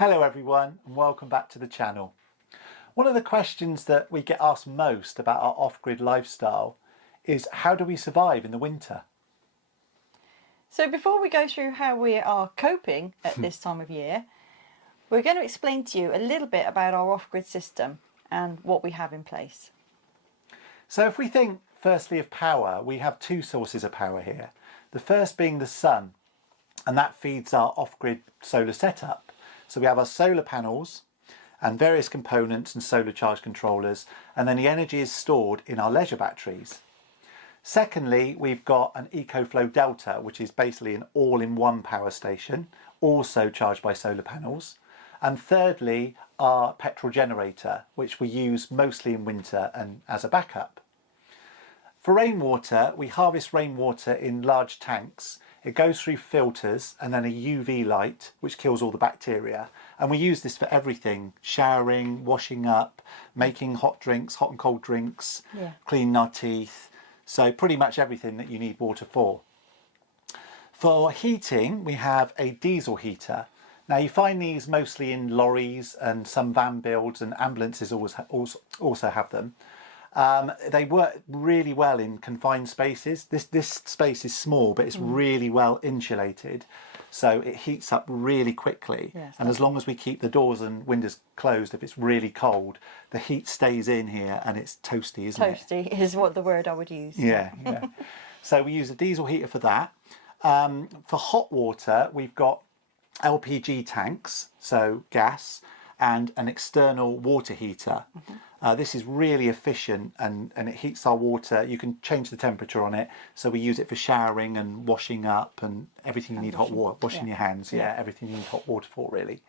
Hello everyone and welcome back to the channel. One of the questions that we get asked most about our off-grid lifestyle is how do we survive in the winter? So before we go through how we are coping at this time of year, we're going to explain to you a little bit about our off-grid system and what we have in place. So if we think firstly of power, we have two sources of power here. The first being the sun, and that feeds our off-grid solar setup. So we have our solar panels and various components and solar charge controllers, and then the energy is stored in our leisure batteries. Secondly, we've got an EcoFlow Delta, which is basically an all-in-one power station, also charged by solar panels. And thirdly, our petrol generator, which we use mostly in winter and as a backup. For rainwater, we harvest rainwater in large tanks. It goes through filters and then a UV light, which kills all the bacteria. And we use this for everything: showering, washing up, making hot drinks, hot and cold drinks, cleaning our teeth. So pretty much everything that you need water for. For heating, we have a diesel heater. Now you find these mostly in lorries and some van builds, and ambulances also have them. They work really well in confined spaces. This space is small, but it's really well insulated, so it heats up really quickly. Yes, and as long as we keep the doors and windows closed, if it's really cold, the heat stays in here and it's toasty, isn't it? Toasty is what the word I would use. Yeah. So we use a diesel heater for that. For hot water, we've got LPG tanks, so gas, and an external water heater. This is really efficient and it heats our water. You can change the temperature on it, so we use it for showering and washing up and everything you need hot water, washing your hands, everything you need hot water for, really.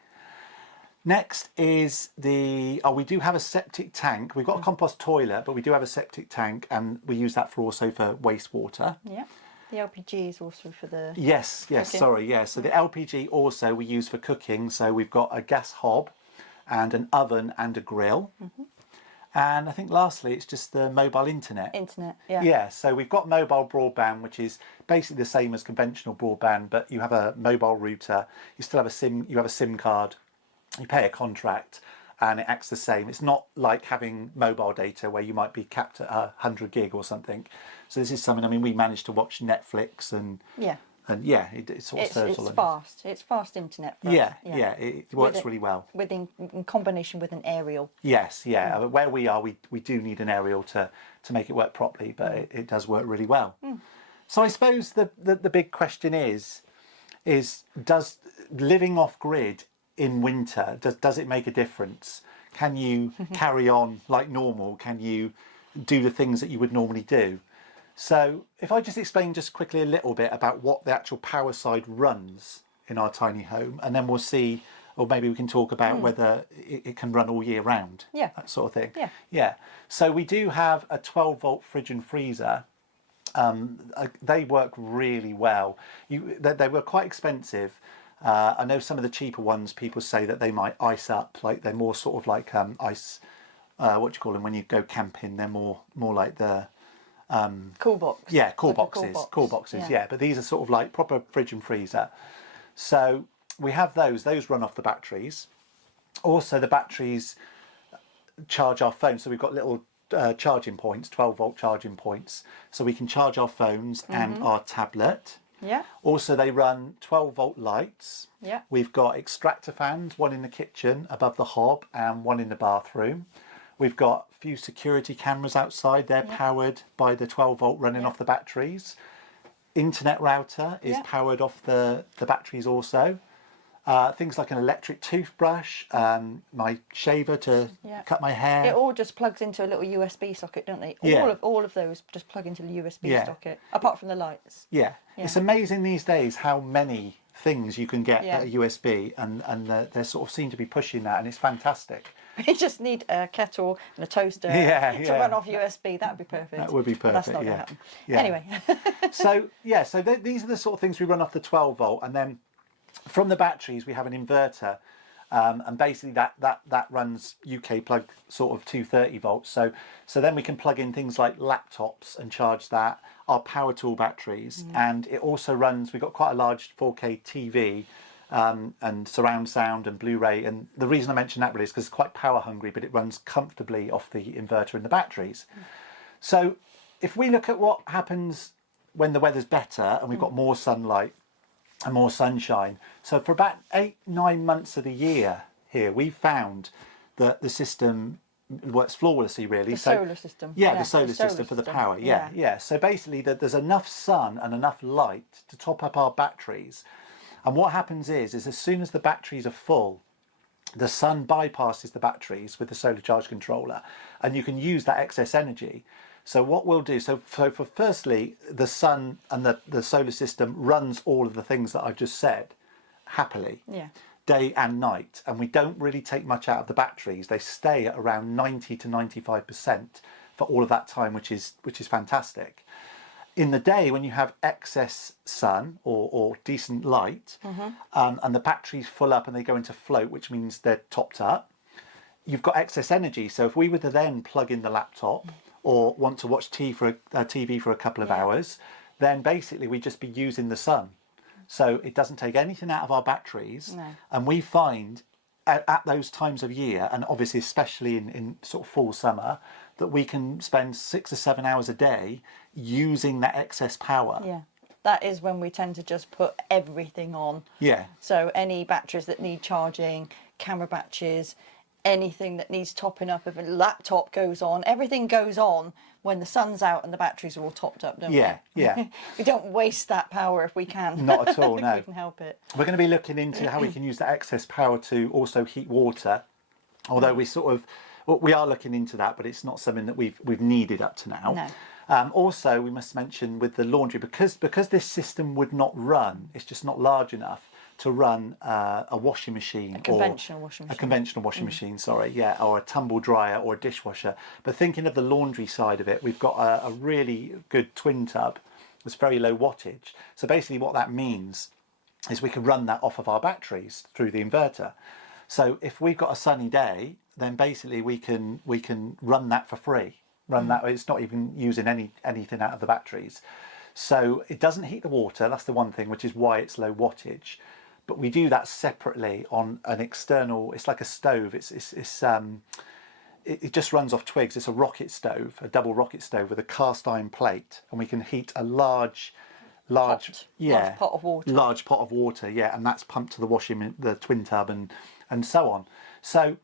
Next is we do have a septic tank. We've got a compost toilet, but we do have a septic tank, and we use that also for wastewater. Yeah. The LPG is also for the Yes, cooking. sorry, yeah. So the LPG also we use for cooking. So we've got a gas hob and an oven and a grill. And I think lastly, it's just the mobile internet. Yeah, so we've got mobile broadband, which is basically the same as conventional broadband, but you have a mobile router. You still have a SIM card. You pay a contract, and it acts the same. It's not like having mobile data where you might be capped at 100 gig or something. So this is something. I mean, we managed to watch Netflix and it sort of serves all of fast. It's fast internet for us. It works really well. In combination with an aerial. Yes, where we are, we do need an aerial to make it work properly, but it does work really well. So I suppose the big question is does living off grid in winter, does it make a difference? Can you carry on like normal? Can you do the things that you would normally do? So if I just explain just quickly a little bit about what the actual power side runs in our tiny home, and then we'll see, or maybe we can talk about whether it can run all year round, that sort of thing. So we do have a 12-volt fridge and freezer. They work really well. They were quite expensive. I know some of the cheaper ones, people say that they might ice up, like they're more sort of like ice, what do you call them when you go camping? They're more like the cool box. Yeah, cool boxes. Yeah, but these are sort of like proper fridge and freezer. So we have those run off the batteries. Also the batteries charge our phones, so we've got little charging points, 12-volt charging points, so we can charge our phones and our tablet. Also they run 12-volt lights. We've got extractor fans, one in the kitchen above the hob and one in the bathroom. We've got a few security cameras outside. They're powered by the 12-volt running off the batteries. Internet router is powered off the batteries also. Things like an electric toothbrush, my shaver to cut my hair. It all just plugs into a little USB socket, don't they? All of those just plug into the USB socket, apart from the lights. It's amazing these days how many things you can get at a USB, and they sort of seem to be pushing that, and it's fantastic. You just need a kettle and a toaster to run off USB. That would be perfect. That would be perfect. But that's not going to happen. Anyway. So these are the sort of things we run off the 12-volt, and then from the batteries we have an inverter, and basically that runs UK plug sort of 230 volts. So then we can plug in things like laptops and charge that, our power tool batteries, and it also runs. We've got quite a large 4K TV and surround sound and Blu-ray. And the reason I mention that really is because it's quite power hungry, but it runs comfortably off the inverter and the batteries. So if we look at what happens when the weather's better and we've got more sunlight and more sunshine, so for about 8-9 months of the year here, we've found that the system works flawlessly, really. The solar system. Yeah, the solar system for the power. Yeah. So basically, there's enough sun and enough light to top up our batteries. And what happens is as soon as the batteries are full, the sun bypasses the batteries with the solar charge controller, and you can use that excess energy. So what we'll do, so for firstly, the sun and the solar system runs all of the things that I've just said happily. Yeah. Day and night, and we don't really take much out of the batteries. They stay at around 90 to 95% for all of that time, which is fantastic. In the day, when you have excess sun or decent light, and the batteries full up and they go into float, which means they're topped up, you've got excess energy. So if we were to then plug in the laptop or want to watch TV for a couple of hours, then basically we'd just be using the sun. So it doesn't take anything out of our batteries. No. And we find at those times of year, and obviously especially in sort of fall summer, that we can spend 6 or 7 hours a day using that excess power. Yeah. That is when we tend to just put everything on. Yeah. So any batteries that need charging, camera batteries, anything that needs topping up, if a laptop goes on, everything goes on when the sun's out and the batteries are all topped up, don't we? Yeah. We don't waste that power if we can. Not at all, no. If we can help it. We're going to be looking into how we can use that excess power to also heat water, although we are looking into that, but it's not something that we've needed up to now. No. Also, we must mention with the laundry, because this system would not run, it's just not large enough to run a washing machine. A conventional washing machine. Or a tumble dryer or a dishwasher. But thinking of the laundry side of it, we've got a really good twin tub that's very low wattage. So basically what that means is we can run that off of our batteries through the inverter. So if we've got a sunny day, then basically we can run that for free. That, it's not even using anything out of the batteries. So it doesn't heat the water, that's the one thing, which is why it's low wattage. But we do that separately on an external, it's like a stove, it just runs off twigs. It's a rocket stove, a double rocket stove with a cast iron plate, and we can heat a large pot of water. Large pot of water, yeah, and that's pumped to the twin tub and so on. So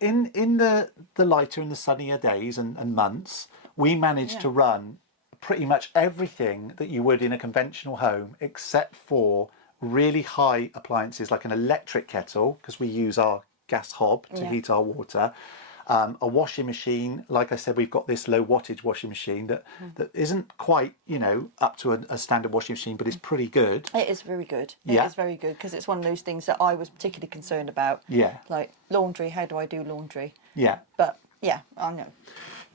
in the lighter and the sunnier days and months, we manage to run pretty much everything that you would in a conventional home, except for really high appliances like an electric kettle, because we use our gas hob to heat our water. A washing machine, like I said, we've got this low wattage washing machine that isn't quite, up to a standard washing machine, but it's pretty good. It is very good. It is very good, because it's one of those things that I was particularly concerned about. Yeah. Like laundry, how do I do laundry? Yeah. But yeah, I know.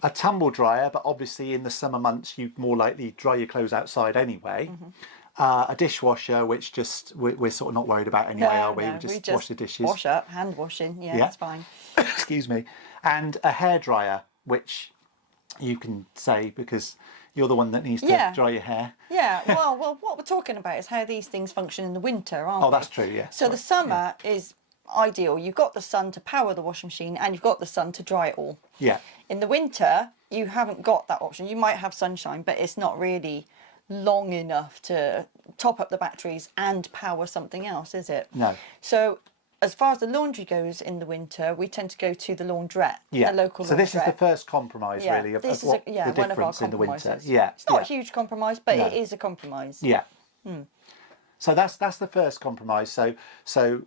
A tumble dryer, but obviously in the summer months you more likely dry your clothes outside anyway. A dishwasher, which we're sort of not worried about anyway, are we? We just wash the dishes. Wash up, hand washing, that's fine. Excuse me. And a hairdryer, which you can say because you're the one that needs to dry your hair. Yeah, well, what we're talking about is how these things function in the winter, aren't they? Oh, that's true, yeah. So the summer is ideal. You've got the sun to power the washing machine and you've got the sun to dry it all. Yeah. In the winter, you haven't got that option. You might have sunshine, but it's not really long enough to top up the batteries and power something else, is it? No. So as far as the laundry goes in the winter, we tend to go to the laundrette, the local laundrette. So this is the first compromise, really, of what the difference in the winter. Yeah. It's not a huge compromise, but it is a compromise. Yeah. So that's the first compromise. So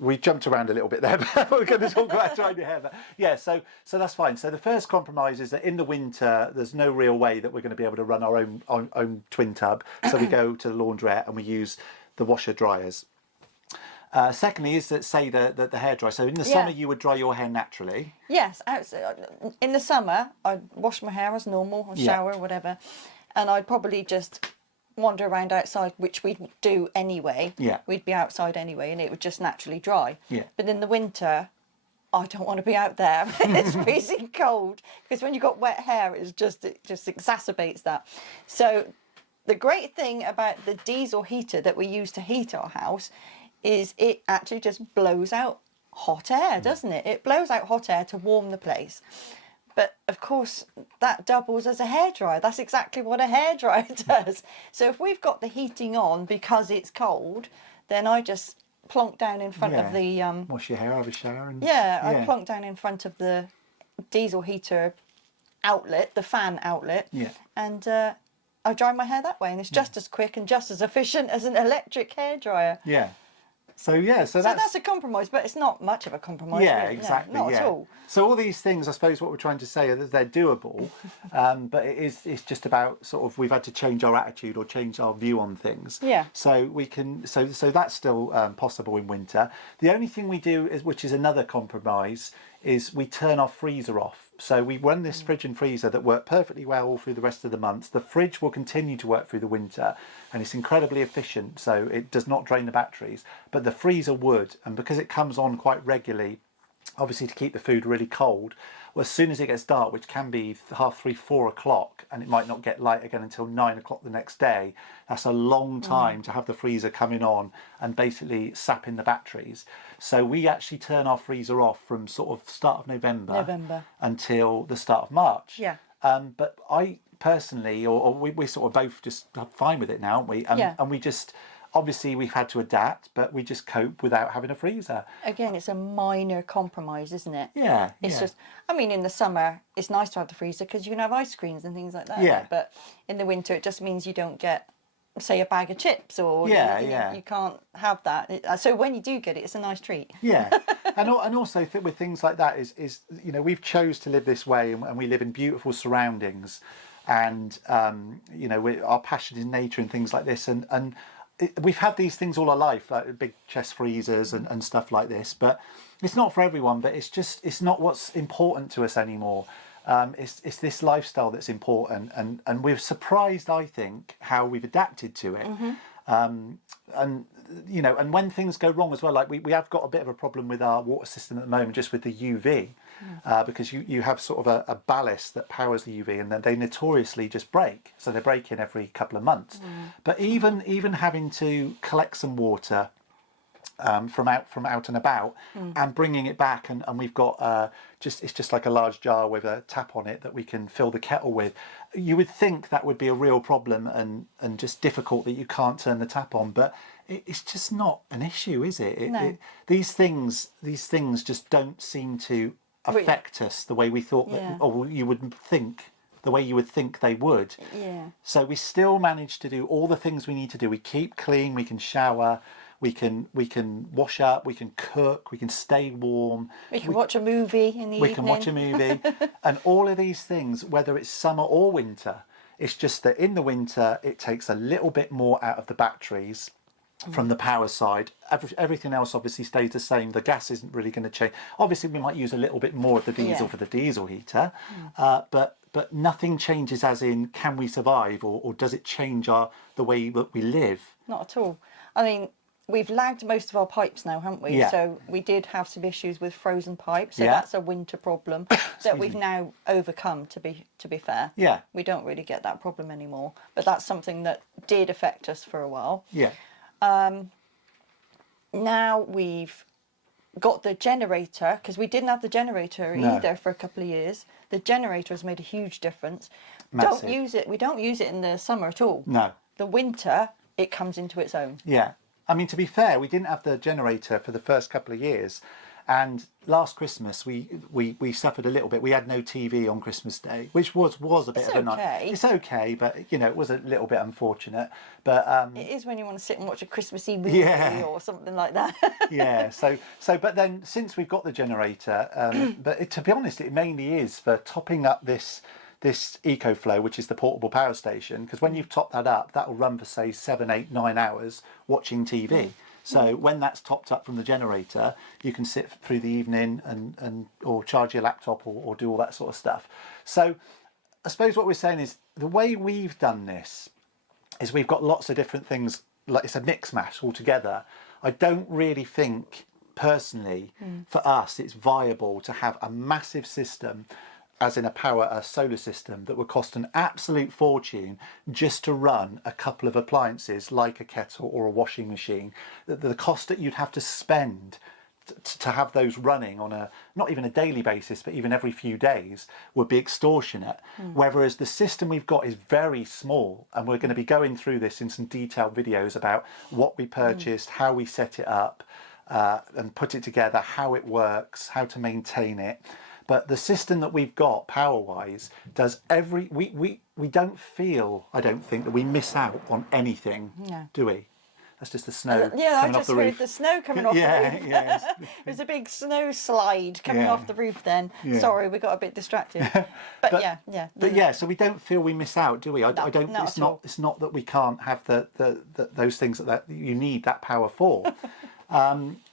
we jumped around a little bit there, but we're going to talk about drying your hair. But yeah, so that's fine. So the first compromise is that in the winter, there's no real way that we're going to be able to run our own twin tub. So we go to the laundrette and we use the washer dryers. Secondly is that, say, the hairdryer. So in the summer, you would dry your hair naturally. Yes. In the summer, I'd wash my hair as normal, or shower, whatever. And I'd probably just wander around outside, which we'd do anyway. Yeah. We'd be outside anyway, and it would just naturally dry. Yeah. But in the winter, I don't want to be out there. It's freezing cold, because when you've got wet hair, it just exacerbates that. So the great thing about the diesel heater that we use to heat our house is it actually just blows out hot air, doesn't it? It blows out hot air to warm the place. But of course, that doubles as a hairdryer. That's exactly what a hairdryer does. So if we've got the heating on because it's cold, then I just plonk down in front of the... wash your hair, have a shower. And, I plonk down in front of the diesel heater outlet, the fan outlet, and I dry my hair that way. And it's just as quick and just as efficient as an electric hairdryer. Yeah. So that's a compromise, but it's not much of a compromise. Yeah, really. exactly. No, not at all. So all these things, I suppose, what we're trying to say is that they're doable, but it's just about sort of we've had to change our attitude or change our view on things. Yeah. So we can. So that's still possible in winter. The only thing we do is, which is another compromise, is we turn our freezer off. So we run this fridge and freezer that work perfectly well all through the rest of the month. The fridge will continue to work through the winter, and it's incredibly efficient, so it does not drain the batteries. But the freezer would, and because it comes on quite regularly, obviously to keep the food really cold, well, as soon as it gets dark, which can be 3:30, 4 o'clock, and it might not get light again until 9 o'clock the next day, that's a long time to have the freezer coming on and basically sapping the batteries. So we actually turn our freezer off from sort of start of November until the start of March. Yeah. But I personally, or we sort of both just fine with it now, aren't we? And we just... Obviously, we've had to adapt, but we just cope without having a freezer. Again, it's a minor compromise, isn't it? Yeah. It's just, I mean, in the summer, it's nice to have the freezer because you can have ice creams and things like that. Yeah. But in the winter, it just means you don't get, say, a bag of chips or you can't have that. So when you do get it, it's a nice treat. Yeah. and also with things like that is you know, we've chose to live this way and we live in beautiful surroundings and, you know, our passion is nature and things like this. And we've had these things all our life, like big chest freezers and stuff like this, but it's not for everyone. But it's not what's important to us anymore. It's this lifestyle that's important, and we're surprised, I think, how we've adapted to it. And you know, and when things go wrong as well, like we have got a bit of a problem with our water system at the moment, just with the UV, because you have sort of a ballast that powers the UV, and then they notoriously just break. So they break in every couple of months. But even having to collect some water from out and about and bringing it back, and we've got it's just like a large jar with a tap on it that we can fill the kettle with. You would think that would be a real problem and just difficult that you can't turn the tap on, but it's just not an issue, is it? No. These things just don't seem to affect us the way we thought, or you would think, the way you would think they would. Yeah. So we still manage to do all the things we need to do. We keep clean, we can shower, we can wash up, we can cook, we can stay warm. We can watch a movie in the evening. We can watch a movie. And all of these things, whether it's summer or winter, it's just that in the winter it takes a little bit more out of the batteries from the power side. Everything else obviously stays the same. The gas isn't really going to change. Obviously we might use a little bit more of the diesel for the diesel heater, but nothing changes, as in can we survive, or does it change the way that we live? Not at all. I mean, we've lagged most of our pipes now, haven't we? Yeah. So we did have some issues with frozen pipes. So that's a winter problem that we've now overcome, to be fair. Yeah. We don't really get that problem anymore. But that's something that did affect us for a while. Yeah. Now we've got the generator, because we didn't have the generator either for a couple of years. The generator has made a huge difference. Massive. We don't use it in the summer at all. No. The winter, it comes into its own. Yeah. I mean, to be fair, we didn't have the generator for the first couple of years. And last Christmas, we suffered a little bit. We had no TV on Christmas Day, which was a bit of a night. It's okay, but, you know, it was a little bit unfortunate. But it is when you want to sit and watch a Christmassy movie or something like that. Yeah. So, but then since we've got the generator, but to be honest, it mainly is for topping up this EcoFlow, which is the portable power station, because when you've topped that up, that will run for, say, 7, 8, 9 hours watching TV. So when that's topped up from the generator, you can sit through the evening and or charge your laptop or do all that sort of stuff. So I suppose what we're saying is the way we've done this is we've got lots of different things, like it's a mix mash altogether. I don't really think personally for us it's viable to have a massive system as in a solar system that would cost an absolute fortune just to run a couple of appliances like a kettle or a washing machine. The cost that you'd have to spend to have those running on a not even a daily basis but even every few days would be extortionate. Whereas the system we've got is very small, and we're going to be going through this in some detailed videos about what we purchased, how we set it up and put it together, how it works, how to maintain it. But the system that we've got power wise does we don't feel, I don't think, that we miss out on anything. No. Do we? That's just the snow Yeah, coming I off just the heard roof. the snow coming off the roof. Yeah. There's a big snow slide coming off the roof then. Yeah. Sorry, we got a bit distracted. But yeah. But yeah, so we don't feel we miss out, do we? I don't. not It's at all. It's not that we can't have those things that you need that power for.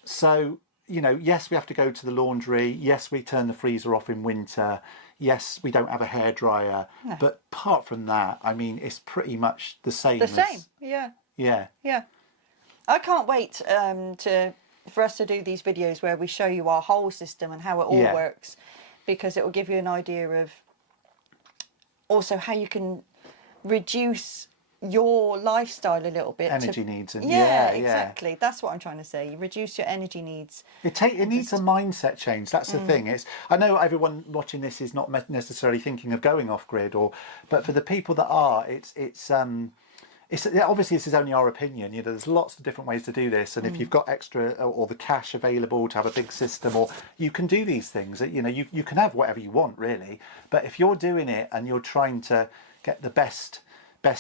So yes, we have to go to the laundry. Yes, we turn the freezer off in winter. Yes, we don't have a hairdryer. No. But apart from that, I mean, it's pretty much the same. Yeah. Yeah. I can't wait for us to do these videos where we show you our whole system and how it all works, because it will give you an idea of also how you can reduce your lifestyle a little bit. Energy needs. And yeah, exactly. That's what I'm trying to say. You reduce your energy needs. It needs a mindset change. That's the thing. I know everyone watching this is not necessarily thinking of going off grid, but for the people that are, it's obviously this is only our opinion. There's lots of different ways to do this, and if you've got extra or the cash available to have a big system, or you can do these things. You can have whatever you want really, but if you're doing it and you're trying to get the best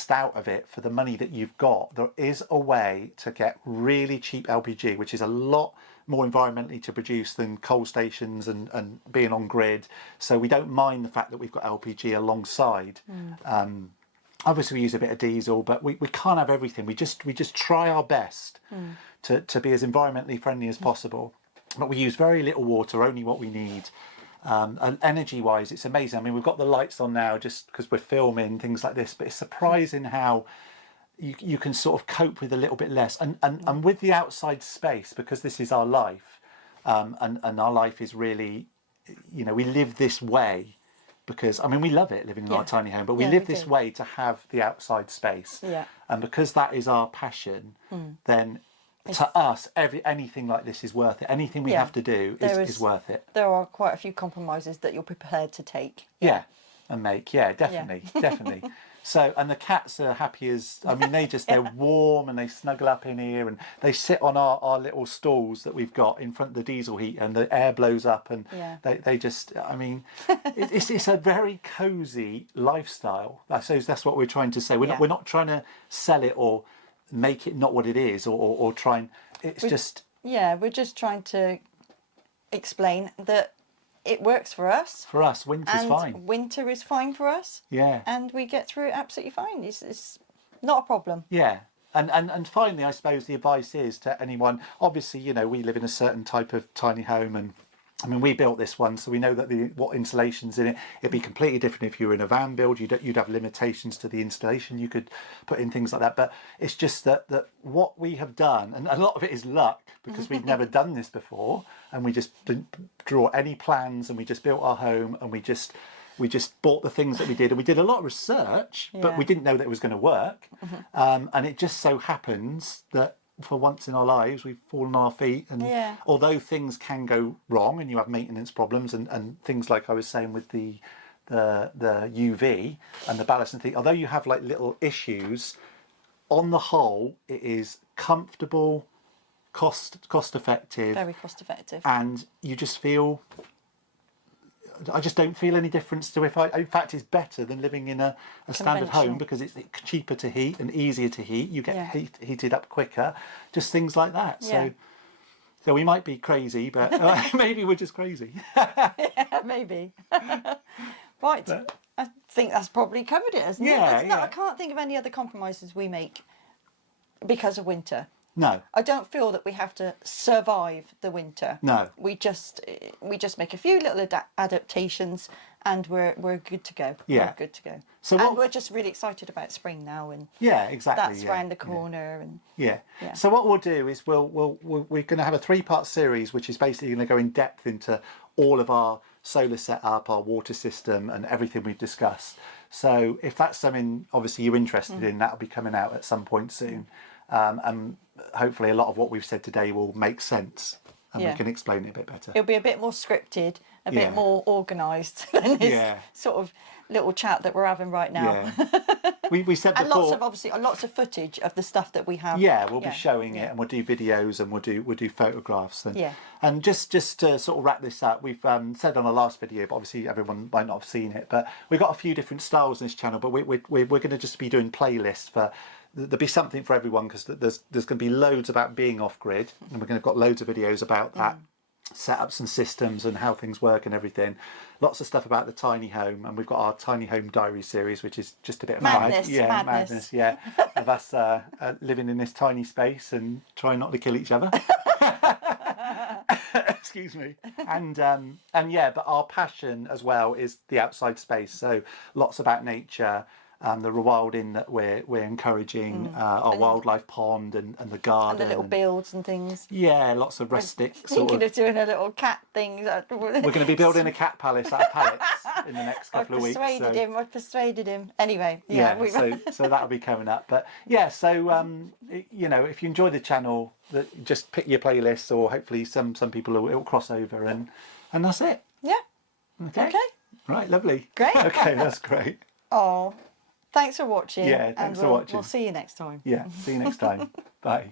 out of it for the money that you've got, there is a way to get really cheap LPG, which is a lot more environmentally to produce than coal stations and being on grid. So we don't mind the fact that we've got LPG alongside. Obviously we use a bit of diesel, but we can't have everything. We just try our best to be as environmentally friendly as possible. But we use very little water, only what we need. And energy-wise, it's amazing. I mean, we've got the lights on now just because we're filming, things like this, but it's surprising how you can sort of cope with a little bit less. And with the outside space, because this is our life, and our life is really, we live this way because, I mean, we love it living in our tiny home, but we live this way to have the outside space. Yeah. And because that is our passion, then to us, anything like this is worth it. Anything we have to do is worth it. There are quite a few compromises that you're prepared to take. Yeah, and make. Yeah, definitely, definitely. So, and the cats are happy as, I mean, they're warm and they snuggle up in here and they sit on our little stools that we've got in front of the diesel heat, and the air blows up and they just, I mean, it's a very cosy lifestyle. I suppose that's what we're trying to say. We're not trying to sell it or make it not what it is or try and we're just trying to explain that it works for us. For us, winter's fine. Winter is fine for us. Yeah. And we get through it absolutely fine. It's not a problem. Yeah. And finally, I suppose the advice is to anyone, obviously, we live in a certain type of tiny home, and I mean, we built this one, so we know that what insulation's in it. It'd be completely different if you were in a van build. You'd have limitations to the installation you could put in, things like that. But it's just that what we have done, and a lot of it is luck, because we've never done this before, and we just didn't draw any plans, and we just built our home, and we just bought the things that we did, and we did a lot of research, but we didn't know that it was going to work. And it just so happens that for once in our lives we've fallen on our feet, and although things can go wrong and you have maintenance problems and things like I was saying with the UV and the ballast and things, although you have like little issues, on the whole it is comfortable, cost effective, very cost effective, and you just feel, I just don't feel any difference to in fact it's better than living in a standard home, because it's cheaper to heat and easier to heat. You get heated up quicker, just things like that. So we might be crazy, but maybe we're just crazy. Yeah, maybe. Right, I think that's probably covered it, hasn't it? I can't think of any other compromises we make because of winter. No. I don't feel that we have to survive the winter. No. We just make a few little adaptations, and we're good to go. Yeah. We're good to go. So we're just really excited about spring now, and exactly. That's round the corner, and yeah. So what we'll do is we're going to have a 3-part series, which is basically going to go in depth into all of our solar setup, our water system, and everything we've discussed. So if that's something obviously you're interested in, that'll be coming out at some point soon. And hopefully a lot of what we've said today will make sense and we can explain it a bit better. It'll be a bit more scripted, a bit more organised than this sort of little chat that we're having right now. We said and before, lots of footage of the stuff that we have. Yeah, we'll be showing it, and we'll do videos, and we'll do photographs. And, and just to sort of wrap this up, we've said on our last video, but obviously everyone might not have seen it, but we've got a few different styles in this channel, but we're going to just be doing playlists for. There'll be something for everyone, because there's going to be loads about being off grid, and we're going to have got loads of videos about that. Setups and systems and how things work and everything. Lots of stuff about the tiny home, and we've got our tiny home diary series, which is just a bit of madness. Madness, of us living in this tiny space and trying not to kill each other. Excuse me. And but our passion as well is the outside space. So lots about nature. The rewilding that we're encouraging, our wildlife pond and the garden. And the little builds and things. Yeah, lots of rustic Thinking of doing a little cat thing. We're going to be building a cat palace out of pallets in the next couple of weeks. I persuaded him. Anyway, so that'll be coming up. But you know, if you enjoy the channel, just pick your playlists, or hopefully some people it'll cross over, and that's it. Yeah. Okay. Right, lovely. Great. Okay, that's great. Oh. Thanks for watching. Yeah, thanks for watching. We'll see you next time. Yeah, see you next time. Bye.